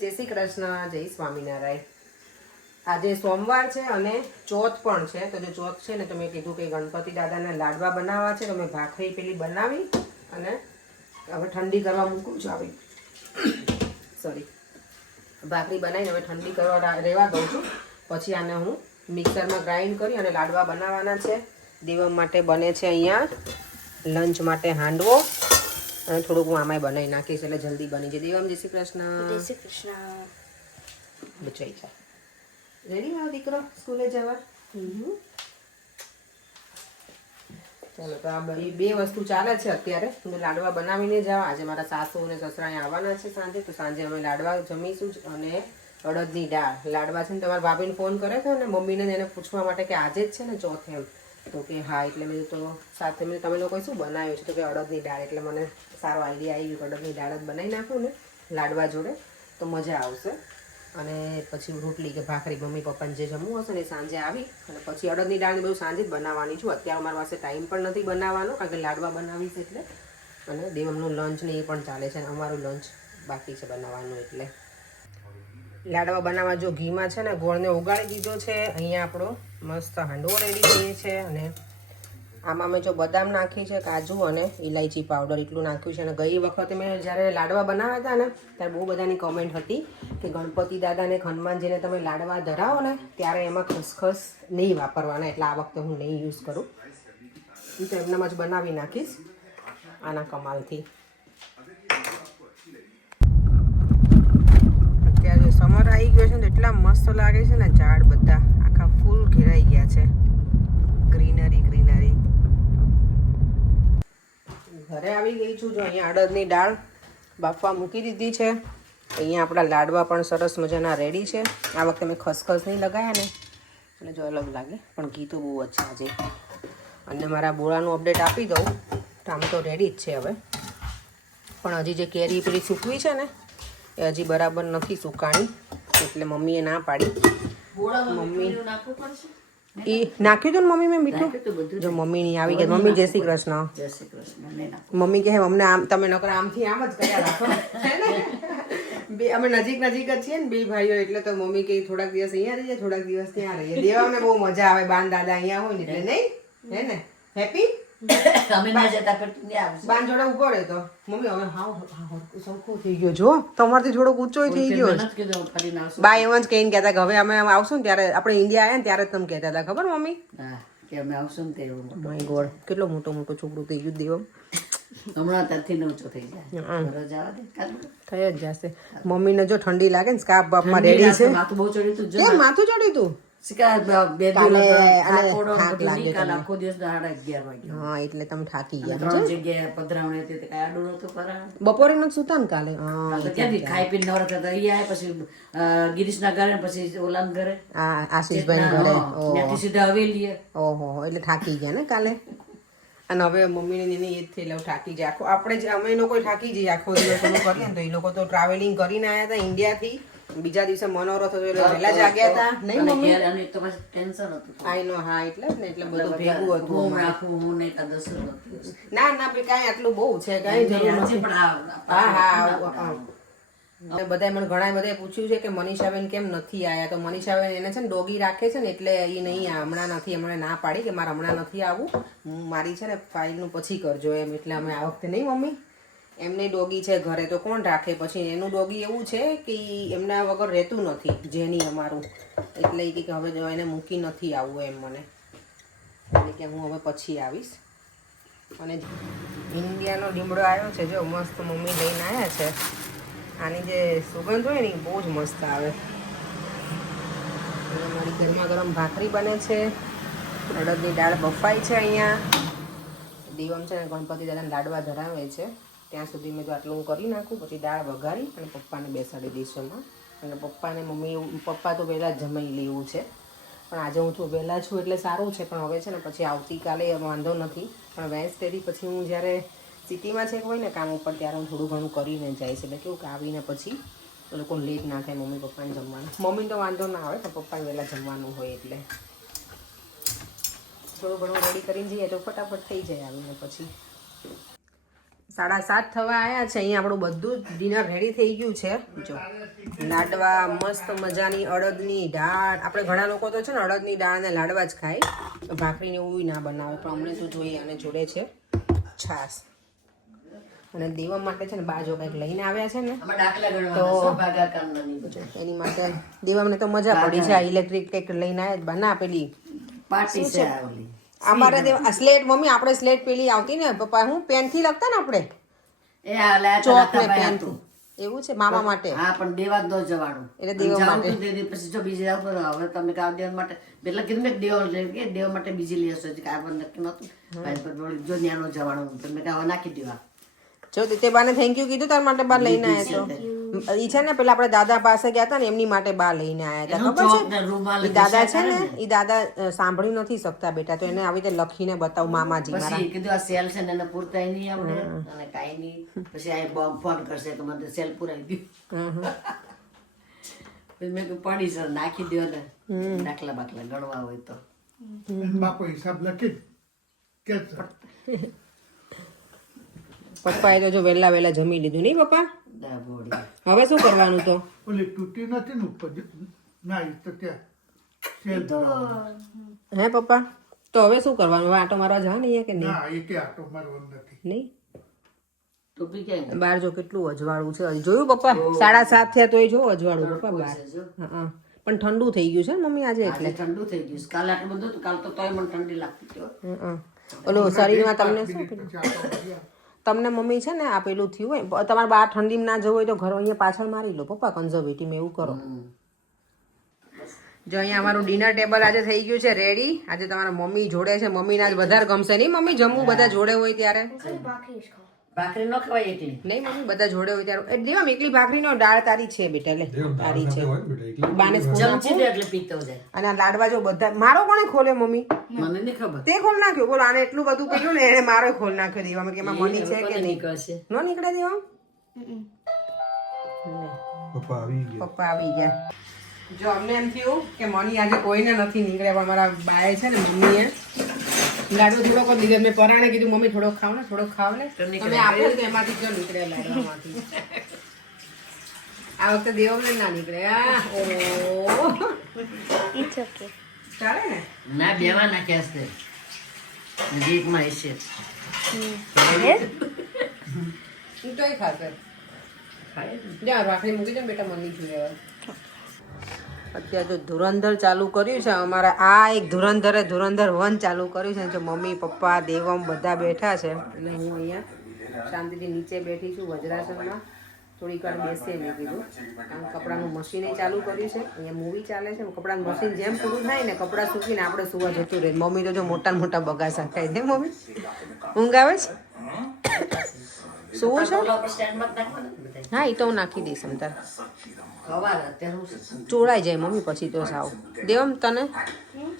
જય શ્રી કૃષ્ણ, જય સ્વામિનારાયણ. આજે સોમવાર છે અને ચોથ પણ છે. તો જો ચોથ છે ને તો મેં કીધું કે ગણપતિ દાદાના લાડવા બનાવવા છે. તો મેં ભાખરી પેલી બનાવી અને હવે ઠંડી કરવા મૂકું છું. આવી સોરી, ભાખરી બનાવીને હવે ઠંડી કરવા રહેવા દઉં છું. પછી આને હું મિક્સરમાં ગ્રાઇન્ડ કરી અને લાડવા બનાવવાના છે. દેવમ માટે બને છે અહીંયા લંચ માટે હાંડવો અને થોડુંક હું આમાંય બનાવી નાખીશ એટલે જલ્દી બની જાય. દેવમ જય શ્રી કૃષ્ણ. જય શ્રી કૃષ્ણ. બચાઈ જાય. રેડી મારો દીકરો સ્કૂલે જવા? ચાલો, તો આ બે વસ્તુ ચાલે છે અત્યારે. હું લાડવા બનાવીને જાઉં. આજે મારા સાસુ અને સસરા અહીંયા આવવાના છે સાંજે. તો સાંજે અમે લાડવા જમીશું અને અડદની દાળ લાડવા છે ને. તમારા ભાભીને ફોન કર્યો હતો ને મમ્મીને એને પૂછવા માટે કે આજે જ છે ને ચોથ એમ. તો કે હા, એટલે મેં તો સાથે મેં તમે લોકોએ શું બનાવ્યું છે? તો કે અડદની દાળ. એટલે મને સારો આઈડિયા આવી ગયો. અડદની દાળ જ બનાવી નાખું ને લાડવા જોડે તો મજા આવશે. અને પછી રોટલી કે ભાખરી મમ્મી પપ્પાને જે જમવું હશે ને સાંજે આવી અને પછી અડદની દાળને બધું સાંજે જ બનાવવાની છું. અત્યારે મારી પાસે ટાઈમ પણ નથી બનાવવાનો કારણ કે લાડવા બનાવીશ એટલે. અને દેવમનું લંચ ને એ પણ ચાલે છે અને અમારું લંચ બાકી છે બનાવવાનું. એટલે લાડવા બનાવવા જો ઘીમાં છે ને ગોળને ઉગાડી દીધો છે. અહીંયા આપણો મસ્ત હાંડવો રેડી થઈએ છે. અને આમાં મેં જો બદામ નાખી છે, કાજુ અને ઇલાયચી પાવડર એટલું નાખ્યું છે. અને ગઈ વખતે મેં જ્યારે લાડવા બનાવ્યા હતા ને ત્યારે બહુ બધાની કોમેન્ટ હતી કે ગણપતિ દાદાને હનુમાનજીને તમે લાડવા ધરાવો ને ત્યારે એમાં ખસખસ નહીં વાપરવાના. એટલે આ વખતે હું નહીં યુઝ કરું. હું તો એમનામ જ બનાવી નાખીશ આના કમાલથી. અત્યારે જો સમર આવી ગયો છે ને એટલા મસ્ત લાગે છે ને. ઝાડ બધા આખા ફૂલ ઘેરાઈ ગયા છે. Greenery greenery. ઘરે આવી ગઈ છું. જો અહીંયા અડદની દાળ બાફવા મૂકી દીધી છે. અહીંયા આપણા લાડવા પણ સરસ મજાના રેડી છે. આ વખતે મેં ખસખસ નહીં લગાવ્યા ને એટલે જો અલગ લાગે પણ ઘી તો બહુ જ છે આજે. અને મારા બોળાનું અપડેટ આપી દઉં તો આમ તો રેડી જ છે હવે. પણ હજી જે કેરી પેલી સૂકવી છે ને એ હજી બરાબર નથી સુકાણી. એટલે મમ્મીએ ના પાડી. મમ્મી એ નાખ્યું હતું ને મમ્મી મેં મીઠું. જો મમ્મી ની આવી ગયા. મમ્મી જય શ્રી કૃષ્ણ. જય શ્રી કૃષ્ણ. મમ્મી કહે અમને આમ તમે નકર આમથી આમ જ કર્યા રાખો. બે અમે નજીક નજીક જ છીએ ને બે ભાઈઓ. એટલે તો મમ્મી કે થોડાક દિવસ અહીંયા રહીએ થોડાક દિવસ ત્યાં રહીએ. દેવાને બહુ મજા આવે બાન દાદા અહીંયા હોય ને એટલે. નહીં હે ને? હેપી અમે ના જતા પર તું આવશે. બાન જોડે ઉભો રહે તો મમ્મી હવે હાવ સરખો થઈ ગયો. જો તમારથી થોડોક ઊંચો થઈ ગયો. બા એમ જ કહીને કહેતા કે હવે અમે આવશું ને ત્યારે આપણે ઇન્ડિયા આવ્યા ને ત્યારે તમે કહેતા હતા ખબર મમ્મી? હા, કે અમે આવશું ને તે માય ગોડ કેટલો મોટો મોટો છોકરું થઈ ગયું દેવમ. હમણાં ત્યાંથી ઊંચો થઈ જાય. થઈ જ જશે. મમ્મીને જો ઠંડી લાગે ને સ્કાર્ફ બાફમાં રેડી છે. માથું બહુ ચડ્યું તું. કેમ માથું ચડ્યું તું? હા, એટલે તમે થાકી ગયા. બપોરે નથી સુતા ને કાલે? ખાઈ પીને નવરા થતા અહીંયા પછી ગિરીશ ના ઘરે પછી ઓલા ઘરે આશીષભાઈ ઘરે સીધા હવેલી. ઓહો, એટલે થાકી ગયા ને કાલે. અને હવે મમ્મીને એને એ જ થઈ થાકી જાય આખો. આપણે જ અમે લોકો થાકી જઈએ આખો દિવસ કરીએ ને. તો એ લોકો તો ટ્રાવેલિંગ કરીને આવ્યા હતા ઇન્ડિયાથી. બીજા દિવસે મનોરથ હતો એટલે વહેલા જાગ્યા હતા. નહીં મમ્મી? અને તો પછી ટેન્શન હતું. આઈ નો. હા, એટલે જ ને. એટલે બધું ભેગું હતું. હું રાખું હું ને એકાદશ ના ના કાંઈ આટલું બહુ છે કાંઈ જરૂર નથી. હા હા. બધાએ મને ઘણા બધાએ પૂછ્યું છે કે મનીષાબેન કેમ નથી આવ્યા. તો મનીષાબેન એને છે ને ડોગી રાખે છે ને એટલે એ નહીં હમણાં નથી. હમણાં ના પાડી કે મારે હમણાં નથી આવવું. મારી છે ને ફાઇલનું પછી કરજો એમ. એટલે અમે આ વખતે નહીં મમ્મી. એમને ડોગી છે ઘરે તો કોણ રાખે. પછી એનું ડોગી એવું છે કે એમના વગર રહેતું નથી જેની અમારું. એટલે એ કે હવે એને મૂકી નથી આવવું એમ મને. એટલે કે હું હવે પછી આવીશ. અને ઇન્ડિયાનો લીમડો આવ્યો છે જો મસ્ત મમ્મી લઈને આવ્યા છે. આની જે સુગંધ હોય ને એ બહુ જ મસ્ત આવે. મારી ગરમા ગરમ ભાખરી બને છે. અડદની દાળ બફાઈ છે. અહીંયા દેવમ છે ને ગણપતિ દાદાને લાડવા ધરાવે છે ત્યાં સુધી મેં જો આટલું હું કરી નાખું. પછી દાળ વઘારી અને પપ્પાને બેસાડી દઈશ એમાં. અને પપ્પાને મમ્મી પપ્પા તો વહેલા જ જમાઈ લેવું છે. પણ આજે હું તો વહેલા છું એટલે સારું છે. પણ હવે છે ને પછી આવતીકાલે વાંધો નથી. પણ વેન્સડેથી પછી હું જ્યારે સિટીમાં છે હોય ને કામ ઉપર ત્યારે હું થોડું ઘણું કરીને જઈશ. એટલે કેવું કે આવીને પછી એ લોકોને લેટ ના થાય મમ્મી પપ્પાને જમવાનું. મમ્મીને તો વાંધો ના આવે પણ પપ્પાને વહેલા જમવાનું હોય એટલે થોડું ઘણું રેડી કરીને જઈએ તો ફટાફટ થઈ જાય આવીને પછી. 7:30 થવા આવ્યા છે. અહીંયા આપણું બધું જ ડિનર રેડી થઈ ગયું છે. જો લાડવા મસ્ત મજાની અડદની દાળ. આપણે ઘણા લોકો તો છે ને અડદની દાળ અને લાડવા જ ખાય, ભાખરીને એવું ના બનાવે, પણ અમને તો જોઈએ. અને જોડે છે છાશ. અને દેવા માટે છે ને બાજુ કંઈક લઈને આવ્યા છે ને, તો એની માટે દેવામને તો મજા પડી છે. આ ઇલેક્ટ્રિક કંઈક લઈને આવ્યા બના પેલી પાર્ટી છે અમારે સ્લેટ. મમ્મી આપણે સ્લેટ પેલી આવતી ને પપ્પા, હું પેનથી લખતા ને આપણે એ આ લાયા ચોક હતા ને ભાઈ પેન હતું. એવું છે મામા માટે. હા પણ દેવા જ ન જવાનું એટલે દેવા જાઉં માટે. તો દે દે, પછી જો બીજી જાવ તો હવે તમે કાવ દેવા માટે એટલે કીધું મેં દેવા લઈ કે દેવા માટે બીજી લઈ હશે કે આ નક્કી નતું ભાઈ પર જો ન્યાનો જવાનું તમે કાવ નાખી દેવા. જો તે બાને થેન્ક યુ કીધું તાર માટે બા લઈને આવ્યા છો. ઈ છે ને પેલા આપણે દાદા પાસે ગયા હતા ને એમની માટે બા લઈને આવ્યા હતા, ખબર ચોક ને રૂમાલ છે? ઈ દાદા છે ને ઈ દાદા સાંભળી નથી શકતા બેટા, તો એને આવી રીતે લખીને બતાવ મામાજી મારા. પછી કીધું આ સેલ છે ને એને પૂરતાય નહીં આવડે અને કાંઈ નહીં. પછી આ ફોન કરશે કે મને સેલ પૂરાઈ ગયું. પછી મેં કીધું પડી સર નાખી દો ને દાખલા બાકલા ગણવા હોય તો. બાપો હિસાબ લખી કે પપ્પાએ તો જો વહેલા જમી લીધું નહીં પપ્પા? દાબોડી હવે શું કરવાનું તો? ઓલી તૂટી નથી ને ઉપર ના એ તો ત્યાં સેલ ભરાવાનું. હે પપ્પા, તો હવે શું કરવાનું? હવે આટો મારવા જવા નહીં કે નહીં? ના એ કે આટો મારવાનો નથી. નહીં ટોપી ક્યાં બહાર જો કેટલું અજવાળું છે. હજી જોયું પપ્પા? 7:30 થયા તોય જો અજવાળું પપ્પા બહાર. હા પણ ઠંડુ થઈ ગયું છે ને મમ્મી આજે, એટલે ઠંડુ થઈ ગયું. કાલે આટલું બધું હતું, કાલ તો તોય મને ઠંડી લાગતી હતી. ઓલું શરીરમાં તમને શું પછી આટો મારી તમને મમ્મી છે ને આ પેલું થયું હોય, તમારે બહાર ઠંડીમાં ના જવું હોય તો ઘર અહીંયા પાછળ મારી લો પપ્પા, કન્ઝર્વેટિવ એવું કરો. જો અહીંયા અમારું ડિનર ટેબલ આજે થઈ ગયું છે રેડી. આજે તમારા મમ્મી જોડે છે, મમ્મીને આજ વધારે ગમશે નહીં મમ્મી જમવું બધા જોડે હોય ત્યારે? ભાખરી ન ખવાય એકલી. નહીં મમ્મી બધા જોડે હોય ત્યારે. એટલે દેવા એકલી ભાખરીનો દાળ તારી છે બેટા, લે તારી છે. બાને સ્પૂન જમશી દે એટલે પીતો જાય. અને આ લાડવા જો બધા મારો કોણે ખોલે મમ્મી? મને નહીં ખબર. તે ખોલ નાખ્યો. બોલો આને એટલું બધું કર્યું ને એને મારો ખોલ નાખ્યો દેવામાં, કે એમાં મની છે કે નહીં? નીકળશે. ન નીકળે દેવા? પપ્પા આવી ગયા. જો અમને એમ થયું કે મની આજે કોઈને નથી નીકળ્યા, પણ મારા બાએ છે ને મમ્મીએ લાડુ થોડોક જ લીધો. મેં પરાણે કીધું મમ્મી થોડોક ખાવ ને તમે આપો તો એમાંથી જો નીકળ્યા લાડવામાંથી. આ વખતે દેવમને ના નીકળ્યા. ચાલે ને? ના બેવા નાખ્યા છે જીતમાં હશે. હું તોય ખાશે. જા ભાખરી મૂકી દે બેટા, મમ્મી જોઈએ. અત્યારે તો ધુરંધર ચાલુ કર્યું છે અમારા. આ એક ધુરંધર 1 ચાલુ કર્યું છે. જો મમ્મી પપ્પા દેવમ બધા બેઠા છે અને હું અહીંયા શાંતિથી નીચે બેઠી છું વજ્રાસનમાં. થોડીક વાર બેસીએ મેં કીધું, કારણ કપડાનું મશીન ચાલુ કર્યું છે. અહીંયા મૂવી ચાલે છે. કપડાનું મશીન જેમ પૂરું થાય ને કપડાં સૂકીને આપણે સુવા જતું રહે. મમ્મી તો જો મોટા મોટા બગાસા થાય છે. મમ્મી ઊંઘ આવે છે? સુવું છે? હા એ તો હું નાખી દઈશ અંતર. ચોળાઈ જાય મમ્મી પછી તો સાવ. દેવમ તને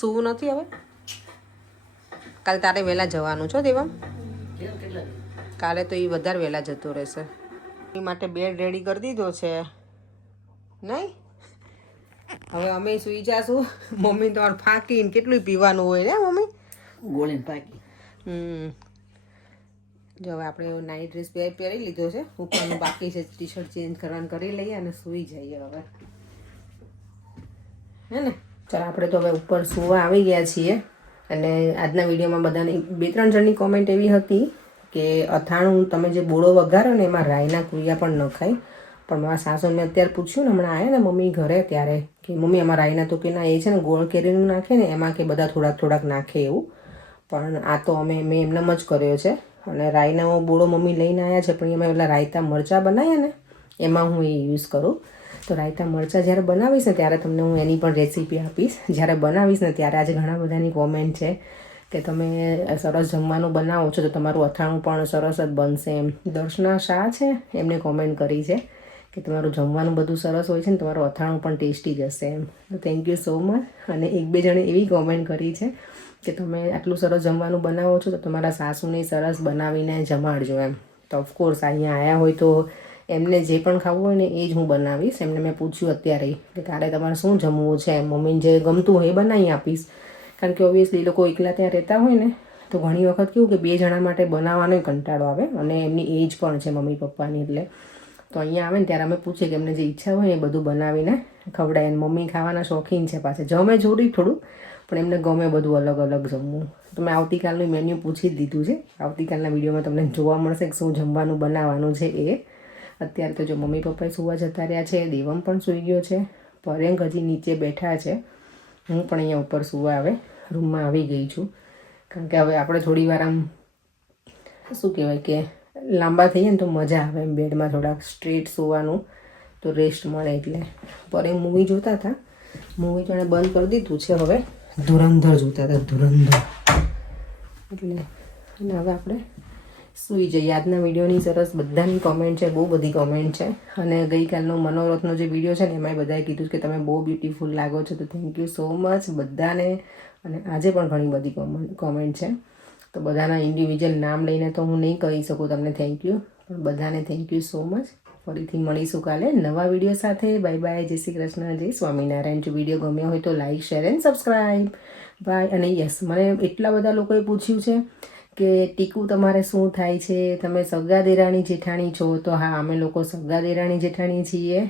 સુવું નથી હવે? કાલે તારે વહેલા જવાનું છો દેવમ? કાલે તો એ વધારે વહેલા જતો રહેશે. એ માટે બેડ રેડી કરી દીધો છે નહીં? હવે અમે સુઈ જાશું. મમ્મી તમારે ફાંકીને કેટલું પીવાનું હોય ને મમ્મી? ગોળીને પાકી. જો હવે આપણે નાઇટ ડ્રેસ પહેરી લીધો છે. ઉપરનું બાકી છે, ટી શર્ટ ચેન્જ કરવાનું કરી લઈએ અને સૂઈ જઈએ હવે, હે ને? ચાલો આપણે તો હવે ઉપર સુવા આવી ગયા છીએ. અને આજના વિડીયોમાં બધાને 2-3 જણની કોમેન્ટ એવી હતી કે અથાણું તમે જે બોળો વઘારો ને એમાં રાઈના કુરિયા પણ ન ખાય. પણ મારા સાસુ મેં અત્યારે પૂછ્યું ને, હમણાં આવ્યા ને મમ્મી ઘરે ત્યારે, કે મમ્મી આમાં રાઈના તો કે ના, એ છે ને ગોળ કેરીનું નાખે ને એમાં કે બધા થોડાક નાખે એવું. પણ આ તો મેં એમનેમ જ કર્યો છે. અને રાઈનો બોળો મમ્મી લઈને આવ્યા છે, પણ એમાં પેલા રાયતા મરચાં બનાવ્યા ને એમાં હું એ યુઝ કરું. તો રાયતા મરચાં જ્યારે બનાવીશ ને ત્યારે તમને હું એની પણ રેસીપી આપીશ. જ્યારે બનાવીશ ને ત્યારે આજે ઘણા બધાની કોમેન્ટ છે કે તમે સરસ જમવાનું બનાવો છો તો તમારું અથાણું પણ સરસ જ બનશે એમ. દર્શના શાહ છે એમને કોમેન્ટ કરી છે કે તમારું જમવાનું બધું સરસ હોય છે ને તમારું અથાણું પણ ટેસ્ટી જ હશે એમ. તો થેન્ક યુ સો મચ. અને 1-2 જણે એવી કોમેન્ટ કરી છે કે તમે આટલું સરસ જમવાનું બનાવો છો તો તમારા સાસુને સરસ બનાવીને જમાડજો એમ. તો ઓફકોર્સ અહીંયા આવ્યા હોય તો એમને જે પણ ખાવું હોય ને એ જ હું બનાવીશ. એમને મેં પૂછ્યું અત્યારે કે તારે તમારે શું જમવું છે, મમ્મીને જે ગમતું હોય એ બનાવી આપીશ. કારણ કે ઓબ્વિયસલી એ લોકો એકલા ત્યાં રહેતા હોય ને તો ઘણી વખત કેવું કે 2 જણા માટે બનાવવાનો કંટાળો આવે અને એમની એજ પણ છે મમ્મી પપ્પાની, એટલે તો અહીંયા આવે ને ત્યારે અમે પૂછીએ કે એમને જે ઈચ્છા હોય એ બધું બનાવીને ખવડાવીએ. મમ્મી ખાવાના શોખીન છે પાછા, જમે જોડી થોડું પણ એમને ગમે બધું અલગ અલગ જમવું. તો મેં આવતીકાલનું મેન્યુ પૂછી જ દીધું છે. આવતીકાલના વિડીયોમાં તમને જોવા મળશે કે શું જમવાનું બનાવવાનું છે એ. અત્યારે તો જો મમ્મી પપ્પાએ સુવા જતા રહ્યા છે, દેવમ પણ સૂઈ ગયો છે, પરેંગ હજી નીચે બેઠા છે, હું પણ અહીંયા ઉપર સુવા હવે રૂમમાં આવી ગઈ છું. કારણ કે હવે આપણે થોડી વાર આમ શું કહેવાય કે લાંબા થઈએ ને તો મજા આવે એમ બેડમાં થોડાક સ્ટ્રેટ સુવાનું, તો રેસ્ટ મળે. એટલે પરેંગ મૂવી જોતા હતા, મૂવી તો એણે બંધ કરી દીધું છે, હવે ધુરંધર જોતા હતા, ધુરંધર. એટલે અને હવે આપણે સૂઈ જઈએ. આજના વિડીયોની સરસ બધાની કોમેન્ટ છે, બહુ બધી કોમેન્ટ છે. અને ગઈકાલનો મનોરથનો જે વિડીયો છે ને એમાંય બધાએ કીધું કે તમે બહુ બ્યુટીફુલ લાગો છો, તો થેન્ક યુ સો મચ બધાને. અને આજે પણ ઘણી બધી કોમેન્ટ છે, તો બધાના ઇન્ડિવિજ્યુઅલ નામ લઈને તો હું નહીં કહી શકું તમને થેન્ક યુ, પણ બધાને થેન્ક યુ સો મચ. ફરીથી મળીશું કાલે નવા વિડીયો સાથે. બાય બાય, જય શ્રી કૃષ્ણ, જય સ્વામિનારાયણ. જો વિડીયો ગમ્યો હોય તો like, share and subscribe. Bye. અને યસ, મને એટલા બધા લોકોએ પૂછ્યું છે કે ટીકુ તમારે શું થાય છે, તમે સગા દેરાણી જેઠાણી છો? તો હા, અમે લોકો સગા દેરાણી જેઠાણી છીએ.